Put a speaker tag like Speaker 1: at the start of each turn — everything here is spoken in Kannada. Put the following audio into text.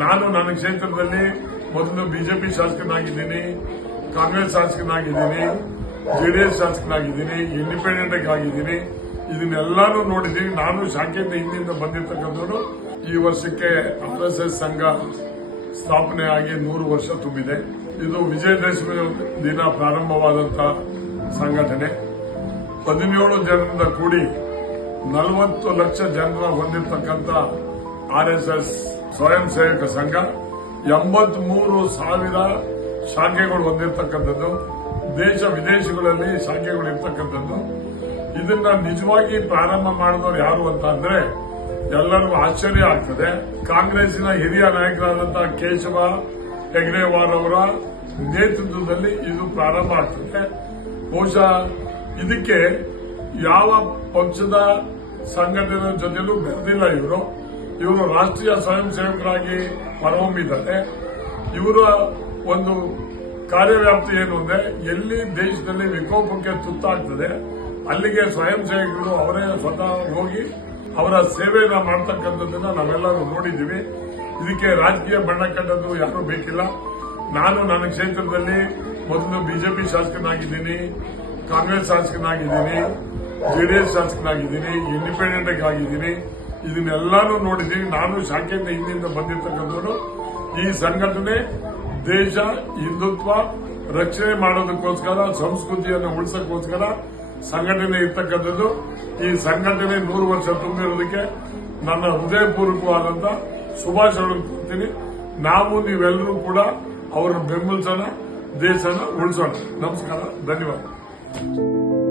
Speaker 1: ನಾನು ನನ್ನ ಕ್ಷೇತ್ರದಲ್ಲಿ ಮೊದಲು ಬಿಜೆಪಿ ಶಾಸಕನಾಗಿದ್ದೀನಿ, ಕಾಂಗ್ರೆಸ್ ಶಾಸಕನಾಗಿದ್ದೀನಿ ಜೆಡಿಎಸ್ ಶಾಸಕನಾಗಿದ್ದೀನಿ, ಇಂಡಿಪೆಂಡೆಂಟ್ ಆಗಿದ್ದೀನಿ. ಇದನ್ನೆಲ್ಲಾನು ನೋಡಿದ್ದೀನಿ. ನಾನು ಶಾಖೆಯಿಂದ ಹಿಂದಿನಿಂದ ಬಂದಿರ್ತಕ್ಕಂಥವ್ರು. ಈ ವರ್ಷಕ್ಕೆ ಆರ್ ಎಸ್ ಎಸ್ ಸಂಘ ಸ್ಥಾಪನೆ ಆಗಿ ನೂರು ವರ್ಷ ತುಂಬಿದೆ. ಇದು ವಿಜಯದಶಮಿ ದಿನ ಪ್ರಾರಂಭವಾದಂತ ಸಂಘಟನೆ. ಹದಿನೇಳು ಜನರಿಂದ ಕೂಡಿ ನಲವತ್ತು ಲಕ್ಷ ಜನರ ಹೊಂದಿರತಕ್ಕಂಥ ಆರ್ ಎಸ್ ಎಸ್ ಸ್ವಯಂ ಸೇವಕ ಸಂಘ ಎಂಬತ್ ಮೂರು ಸಾವಿರ ಶಾಖೆಗಳು ಹೊಂದಿರತಕ್ಕಂಥದ್ದು. ದೇಶ ವಿದೇಶಗಳಲ್ಲಿ ಶಾಖೆಗಳು ಇರ್ತಕ್ಕಂಥದ್ದು. ಇದನ್ನ ನಿಜವಾಗಿ ಪ್ರಾರಂಭ ಮಾಡಿದವರು ಯಾರು ಅಂತ ಅಂದ್ರೆ ಎಲ್ಲರಿಗೂ ಆಶ್ಚರ್ಯ ಆಗ್ತದೆ. ಕಾಂಗ್ರೆಸ್ನ ಹಿರಿಯ ನಾಯಕರಾದಂತಹ ಕೇಶವ ಹೆಗ್ರೇವಾರ್ ಅವರ ನೇತೃತ್ವದಲ್ಲಿ ಇದು ಪ್ರಾರಂಭ ಆಗ್ತದೆ. ಬಹುಶಃ ಇದಕ್ಕೆ ಯಾವ ಪಕ್ಷದ ಸಂಘಟನೆ ಜೊತೆಲೂ ಬೆರೆದಿಲ್ಲ ಇವರು. ಇವರು ರಾಷ್ಟ್ರೀಯ ಸ್ವಯಂ ಸೇವಕರಾಗಿ ಹೊರಹೊಮ್ಮಿದ್ದಾರೆ. ಇವರ ಒಂದು ಕಾರ್ಯವ್ಯಾಪ್ತಿ ಏನು ಅಂದ್ರೆ ಎಲ್ಲಿ ದೇಶದಲ್ಲಿ ವಿಕೋಪಕ್ಕೆ ತುತ್ತಾಗ್ತದೆ, ಅಲ್ಲಿಗೆ ಸ್ವಯಂ ಸೇವಕರು ಅವರೇ ಸ್ವತಃ ಹೋಗಿ ಅವರ ಸೇವೆಯನ್ನ ಮಾಡ್ತಕ್ಕಂಥದ್ದನ್ನ ನಾವೆಲ್ಲರೂ ನೋಡಿದ್ದೀವಿ. ಇದಕ್ಕೆ ರಾಜಕೀಯ ಬಣ್ಣ ಕಟ್ಟದ್ದು ಯಾರೂ ಬೇಕಿಲ್ಲ. ನಾನು ನನ್ನ ಕ್ಷೇತ್ರದಲ್ಲಿ ಮೊದಲು ಬಿಜೆಪಿ ಶಾಸಕನಾಗಿದ್ದೀನಿ, ಕಾಂಗ್ರೆಸ್ ಶಾಸಕನಾಗಿದ್ದೀನಿ ಜೆಡಿಎಸ್ ಶಾಸಕನಾಗಿದ್ದೀನಿ, ಇಂಡಿಪೆಂಡೆಂಟ್ ಆಗಿದ್ದೀನಿ. ಇದನ್ನೆಲ್ಲಾನು ನೋಡಿದ್ದೀನಿ ನಾನು ಶಾಖೆಯಿಂದ ಹಿಂದಿಂದ ಬಂದಿರ್ತಕ್ಕಂಥವ್ರು, ಈ ಸಂಘಟನೆ ದೇಶ, ಹಿಂದುತ್ವ ರಕ್ಷಣೆ ಮಾಡೋದಕ್ಕೋಸ್ಕರ, ಸಂಸ್ಕೃತಿಯನ್ನು ಉಳಿಸೋಕ್ಕೋಸ್ಕರ ಸಂಘಟನೆ ಇರ್ತಕ್ಕಂಥದ್ದು. ಈ ಸಂಘಟನೆ ನೂರು ವರ್ಷ ತುಂಬಿರೋದಕ್ಕೆ ನನ್ನ ಹೃದಯಪೂರ್ವಕವಾದಂತ ಶುಭಾಶಯಗಳನ್ನು ಕೊಡ್ತೀನಿ ನಾವು ನೀವೆಲ್ಲರೂ ಕೂಡ ಅವರನ್ನು ಬೆಂಬಲಿಸೋಣ, ದೇಶನ ಉಳಿಸೋಣ. ನಮಸ್ಕಾರ, ಧನ್ಯವಾದ.